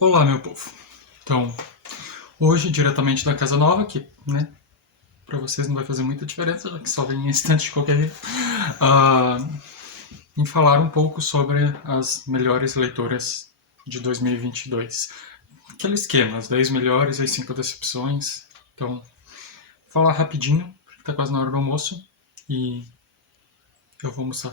Olá, meu povo. Então, hoje, diretamente da Casa Nova, que, né, pra vocês não vai fazer muita diferença, já que só vem em instante de qualquer jeito, ah, em falar um pouco sobre as melhores leituras de 2022. Aquele esquema, as 10 melhores e as 5 decepções. Então, falar rapidinho, porque tá quase na hora do almoço, e eu vou almoçar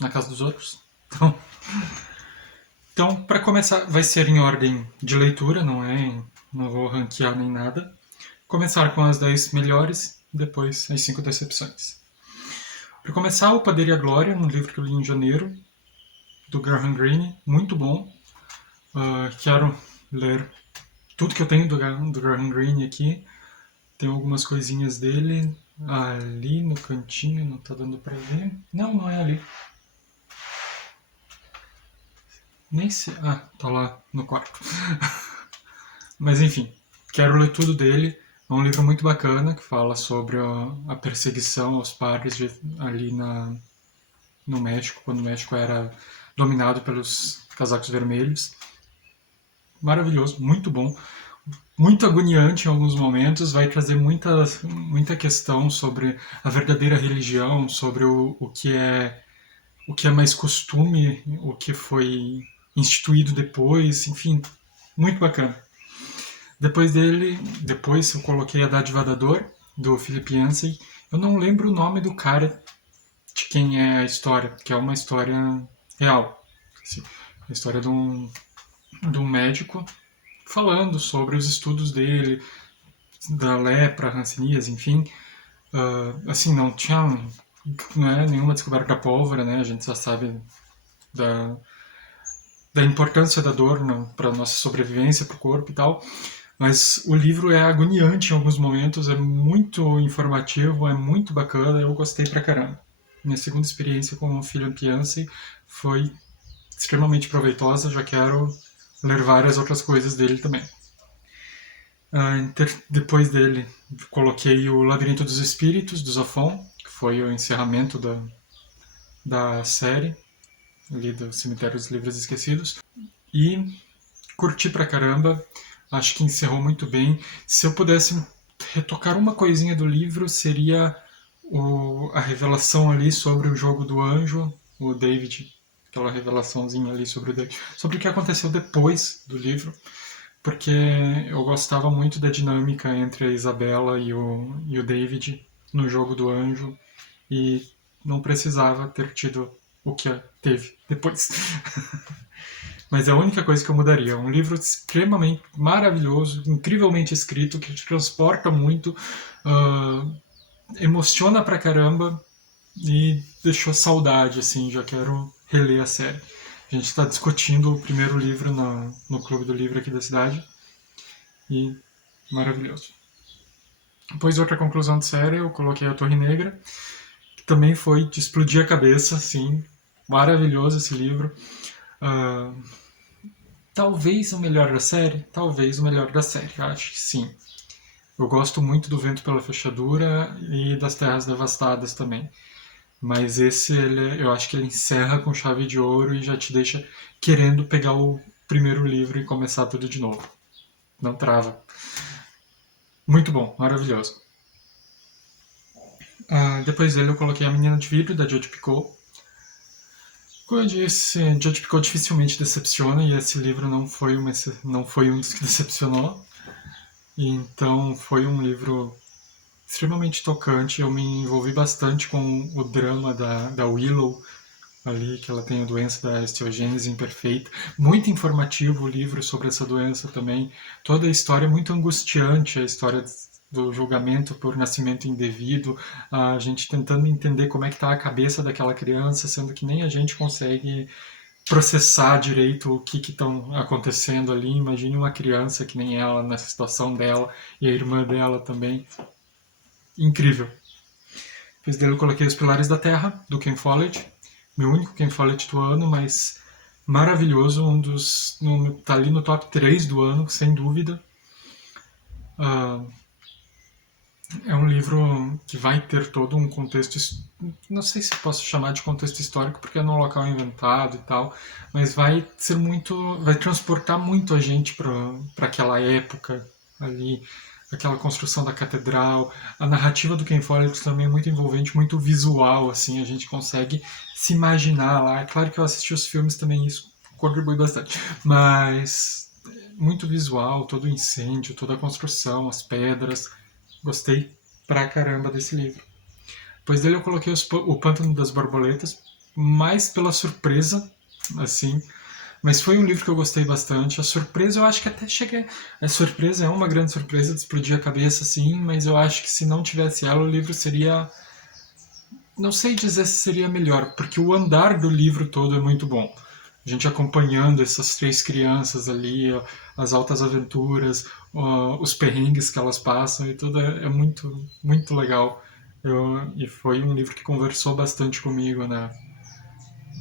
na casa dos outros. Então, para começar, vai ser em ordem de leitura, não vou ranquear nem nada. Começar com as 10 melhores, depois as 5 decepções. Para começar, O Poder e a Glória, um livro que eu li em janeiro, do Graham Greene, muito bom. Quero ler tudo que eu tenho do Graham Greene aqui. Tem algumas coisinhas dele ali no cantinho, não tá dando para ver. Não, não é ali. Nem sei. Ah, tá lá no quarto. Mas enfim, quero ler tudo dele. É um livro muito bacana que fala sobre a perseguição aos padres ali no México, quando o México era dominado pelos casacos vermelhos. Maravilhoso, muito bom, muito agoniante em alguns momentos, vai trazer muita questão sobre a verdadeira religião, sobre o que é mais costume, o que foi instituído depois, enfim, muito bacana. Depois eu coloquei A Dádiva da Dor, do Philip Yancey. Eu não lembro o nome do cara de quem é a história, que é uma história real. Assim, a história de um médico falando sobre os estudos dele, da lepra, rancenias, enfim. Assim, não é nenhuma descoberta da pólvora, né? A gente já sabe da, da importância da dor para nossa sobrevivência, para o corpo e tal. Mas o livro é agoniante em alguns momentos, é muito informativo, é muito bacana, eu gostei pra caramba. Minha segunda experiência com o Philip Yancey foi extremamente proveitosa, já quero ler várias outras coisas dele também. Depois dele, coloquei o Labirinto dos Espíritos, do Zafon, que foi o encerramento da série, ali do Cemitério dos Livros Esquecidos. E curti pra caramba, acho que encerrou muito bem. Se eu pudesse retocar uma coisinha do livro, seria a revelação ali sobre o jogo do anjo, o David, aquela revelaçãozinha ali sobre o David, sobre o que aconteceu depois do livro, porque eu gostava muito da dinâmica entre a Isabela e o David no jogo do anjo e não precisava ter tido o que teve depois. Mas é a única coisa que eu mudaria. É um livro extremamente maravilhoso, incrivelmente escrito, que te transporta muito, emociona pra caramba e deixou saudade, assim, já quero reler a série. A gente está discutindo o primeiro livro no Clube do Livro aqui da cidade e maravilhoso. Depois, outra conclusão de série, eu coloquei A Torre Negra, que também foi de explodir a cabeça, assim, maravilhoso esse livro. Ah, talvez o melhor da série, talvez o melhor da série, acho que sim. Eu gosto muito do Vento pela Fechadura e das Terras Devastadas também. Mas eu acho que ele encerra com chave de ouro e já te deixa querendo pegar o primeiro livro e começar tudo de novo. Não trava. Muito bom, maravilhoso. Depois dele eu coloquei A Menina de Vidro, da Jodi Picot. Como eu disse, Jodi Picot dificilmente decepciona e esse livro não foi um dos que decepcionou. Então foi um livro extremamente tocante. Eu me envolvi bastante com o drama da Willow, ali, que ela tem a doença da osteogênese imperfeita. Muito informativo o livro sobre essa doença também. Toda a história é muito angustiante, a história do julgamento por nascimento indevido, a gente tentando entender como é que está a cabeça daquela criança, sendo que nem a gente consegue processar direito o que estão acontecendo ali. Imagine uma criança que nem ela, nessa situação dela, e a irmã dela também. Incrível. Depois dele eu coloquei Os Pilares da Terra, do Ken Follett. Meu único Ken Follett do ano, mas maravilhoso. Tá ali no top 3 do ano, sem dúvida. Ah, É um livro que vai ter todo um contexto, não sei se posso chamar de contexto histórico, porque é num local inventado e tal, mas vai transportar muito a gente para aquela época ali, aquela construção da catedral, a narrativa do Ken Follett também é muito envolvente, muito visual, assim, a gente consegue se imaginar lá. É claro que eu assisti os filmes também, isso contribui bastante, mas muito visual, todo o incêndio, toda a construção, as pedras. Gostei pra caramba desse livro. Depois dele eu coloquei o Pântano das Borboletas, mais pela surpresa, assim. Mas foi um livro que eu gostei bastante. A surpresa, eu acho que até cheguei. A surpresa é uma grande surpresa de explodir a cabeça, assim, mas eu acho que se não tivesse ela, o livro seria. Não sei dizer se seria melhor, porque o andar do livro todo é muito bom. A gente acompanhando essas três crianças ali, as altas aventuras, os perrengues que elas passam e tudo é muito, muito legal. E foi um livro que conversou bastante comigo, né,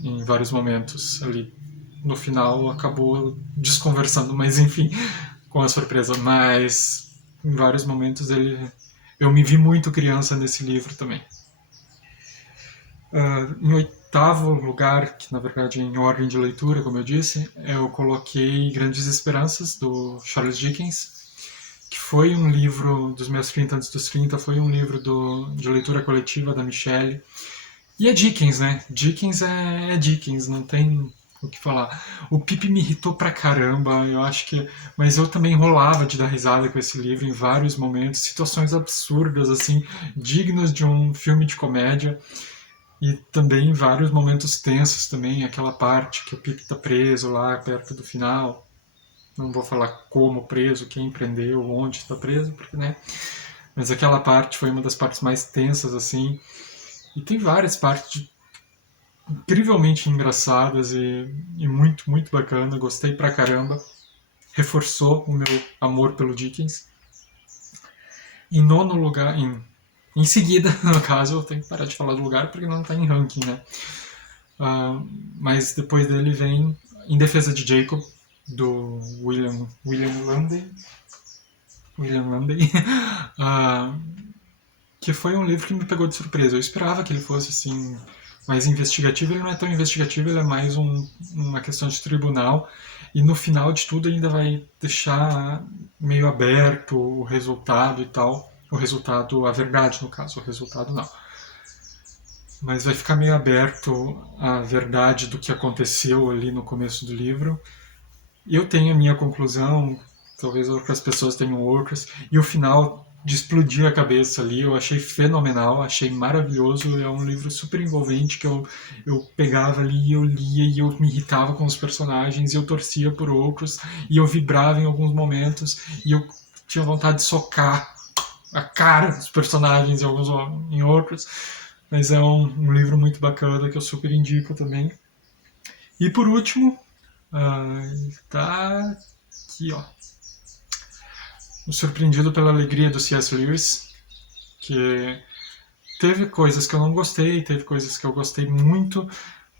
em vários momentos ali. No final acabou desconversando, mas enfim, com a surpresa. Mas em vários momentos eu me vi muito criança nesse livro também. Em oitavo lugar, que na verdade é em ordem de leitura, como eu disse, eu coloquei Grandes Esperanças, do Charles Dickens, que foi um livro dos meus 30 antes dos 30, foi um livro de leitura coletiva da Michelle. E é Dickens, né? Dickens é Dickens, não tem o que falar. O Pip me irritou pra caramba, eu acho que. Mas eu também rolava de dar risada com esse livro em vários momentos, situações absurdas, assim, dignas de um filme de comédia. E também vários momentos tensos também, aquela parte que o Pip tá preso lá perto do final. Não vou falar como preso, quem prendeu, onde está preso, porque, né? Mas aquela parte foi uma das partes mais tensas, assim. E tem várias partes incrivelmente engraçadas e muito, muito bacana. Gostei pra caramba. Reforçou o meu amor pelo Dickens. Em nono lugar, em seguida, no caso, eu tenho que parar de falar do lugar porque não tá em ranking, né? Mas depois dele vem Em Defesa de Jacob, do William Lundy. William Lundy. uh, que foi um livro que me pegou de surpresa. Eu esperava que ele fosse assim mais investigativo. Ele não é tão investigativo, ele é mais uma questão de tribunal. E no final de tudo ainda vai deixar meio aberto o resultado e tal. O resultado, a verdade no caso, o resultado não. Mas vai ficar meio aberto a verdade do que aconteceu ali no começo do livro. E eu tenho a minha conclusão, talvez outras pessoas tenham outras, e o final de explodir a cabeça ali, eu achei fenomenal, achei maravilhoso, é um livro super envolvente que eu pegava ali e eu lia e eu me irritava com os personagens e eu torcia por outros e eu vibrava em alguns momentos e eu tinha vontade de socar a cara dos personagens em outros, mas é um livro muito bacana que eu super indico também. E por último, tá aqui, ó. O Surpreendido pela Alegria do C.S. Lewis, que teve coisas que eu não gostei, teve coisas que eu gostei muito,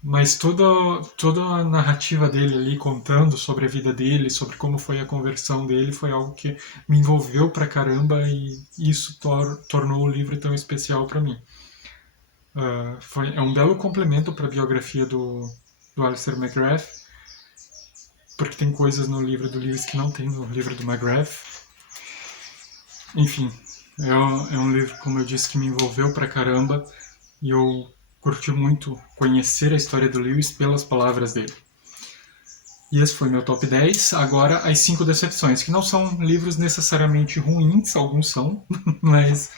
mas toda a narrativa dele ali contando sobre a vida dele, sobre como foi a conversão dele, foi algo que me envolveu pra caramba e isso tornou o livro tão especial para mim. É um belo complemento para a biografia do Alistair McGrath, porque tem coisas no livro do Lewis que não tem no livro do McGrath. Enfim, é um livro, como eu disse, que me envolveu pra caramba e eu curti muito conhecer a história do Lewis pelas palavras dele. E esse foi meu top 10. Agora, as 5 decepções, que não são livros necessariamente ruins, alguns são, mas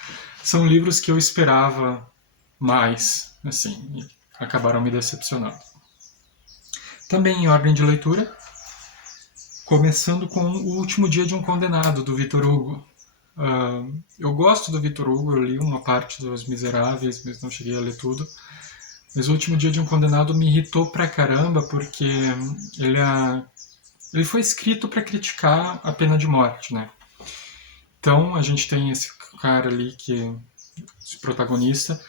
são livros que eu esperava mais, assim, e acabaram me decepcionando. Também em ordem de leitura, começando com O Último Dia de um Condenado, do Victor Hugo. Eu gosto do Victor Hugo, eu li uma parte dos Miseráveis, mas não cheguei a ler tudo. Mas O Último Dia de um Condenado me irritou pra caramba, porque ele, ele foi escrito para criticar a pena de morte, né? Então a gente tem esse cara ali, esse protagonista,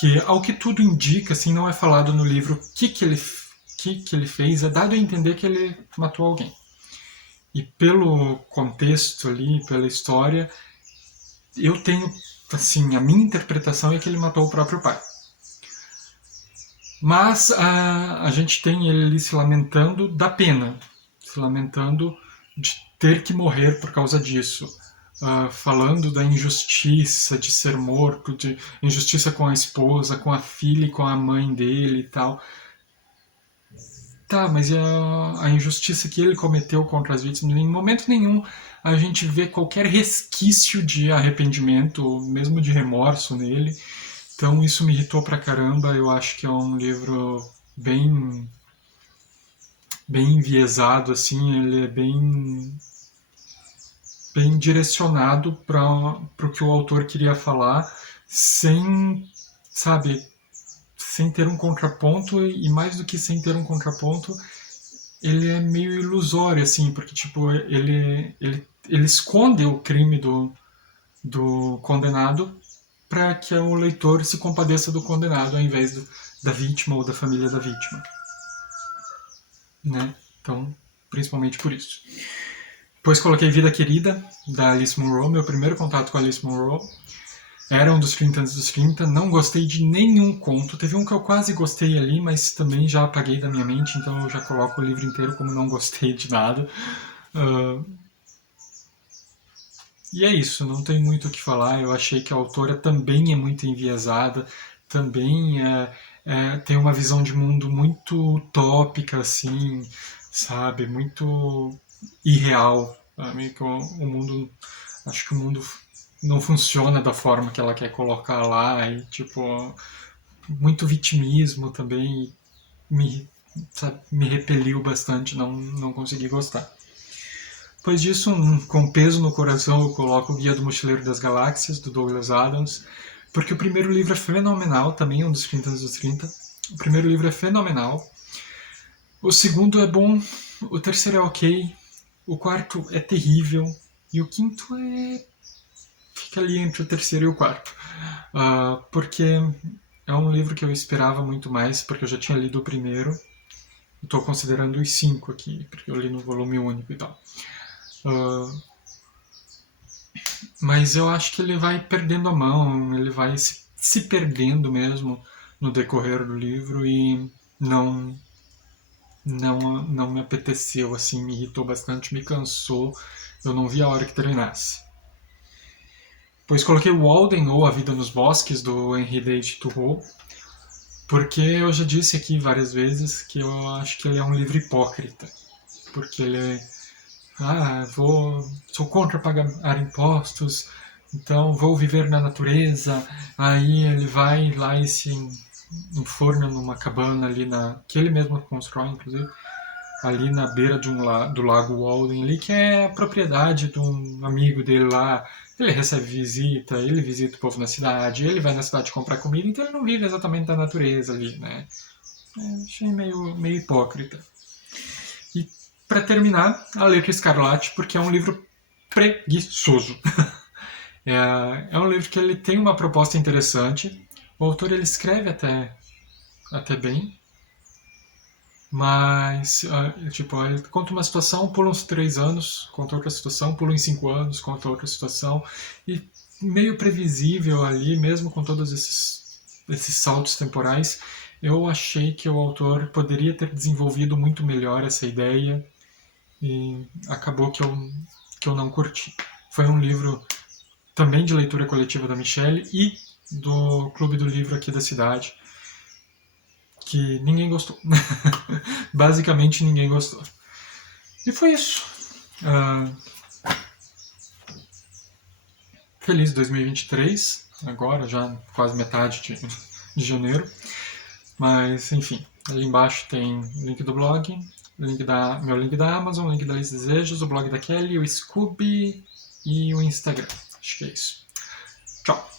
que ao que tudo indica, assim, não é falado no livro o que ele fez, é dado a entender que ele matou alguém. E pelo contexto ali, pela história, eu tenho assim, a minha interpretação é que ele matou o próprio pai. Mas a gente tem ele ali se lamentando da pena, se lamentando de ter que morrer por causa disso. Falando da injustiça de ser morto, de injustiça com a esposa, com a filha e com a mãe dele e tal. Tá, mas a injustiça que ele cometeu contra as vítimas, em momento nenhum a gente vê qualquer resquício de arrependimento, mesmo de remorso nele. Então isso me irritou pra caramba. Eu acho que é um livro bem enviesado, assim, ele é bem direcionado para o que o autor queria falar, sem, sabe, sem ter um contraponto, e mais do que sem ter um contraponto, ele é meio ilusório, assim, porque, tipo, ele esconde o crime do condenado para que o leitor se compadeça do condenado ao invés da vítima ou da família da vítima, né? Então, principalmente por isso. Depois coloquei Vida Querida, da Alice Munro, meu primeiro contato com a Alice Munro. Era um dos 30 anos dos 30, não gostei de nenhum conto. Teve um que eu quase gostei ali, mas também já apaguei da minha mente, então eu já coloco o livro inteiro como não gostei de nada. E é isso, não tem muito o que falar. Eu achei que a autora também é muito enviesada, também tem uma visão de mundo muito utópica, assim, sabe? Muito irreal. Sabe? O mundo, acho que o mundo não funciona da forma que ela quer colocar lá, e tipo, muito vitimismo também me repeliu bastante, não consegui gostar. Depois disso, com peso no coração, eu coloco o Guia do Mochileiro das Galáxias, do Douglas Adams, porque o primeiro livro é fenomenal, também é um dos 30 anos dos 30. O primeiro livro é fenomenal. O segundo é bom, o terceiro é ok, o quarto é terrível, e o quinto fica ali entre o terceiro e o quarto. Porque é um livro que eu esperava muito mais, porque eu já tinha lido o primeiro. Estou considerando os 5 aqui, porque eu li no volume único e tal. Mas eu acho que ele vai perdendo a mão, ele vai se perdendo mesmo no decorrer do livro, e não me apeteceu, assim, me irritou bastante, me cansou, eu não vi a hora que terminasse. Depois coloquei Walden, ou A Vida nos Bosques, do Henri David Thoreau, porque eu já disse aqui várias vezes que eu acho que ele é um livro hipócrita, porque ele é sou contra pagar impostos, então vou viver na natureza. Aí ele vai lá e se enforna numa cabana ali que ele mesmo constrói, inclusive, ali na beira do lago Walden, ali, que é a propriedade de um amigo dele lá. Ele recebe visita, ele visita o povo na cidade, ele vai na cidade comprar comida, então ele não vive exatamente da natureza ali, né? Achei meio hipócrita. E para terminar, A Letra Escarlate, porque é um livro preguiçoso. É um livro que ele tem uma proposta interessante. O autor ele escreve até bem, mas tipo, ele conta uma situação, pula uns 3 anos, conta outra situação, pula em 5 anos, conta outra situação, e meio previsível ali, mesmo com todos esses saltos temporais. Eu achei que o autor poderia ter desenvolvido muito melhor essa ideia, e acabou que eu não curti. Foi um livro também de leitura coletiva da Michelle e do Clube do Livro aqui da cidade, que ninguém gostou. Basicamente ninguém gostou. E foi isso. Feliz 2023, agora já quase metade de janeiro. Mas, enfim, ali embaixo tem o link do blog, meu link da Amazon, o link da Lista de Desejos, o blog da Kelly, o Scooby e o Instagram. Acho que é isso. Tchau!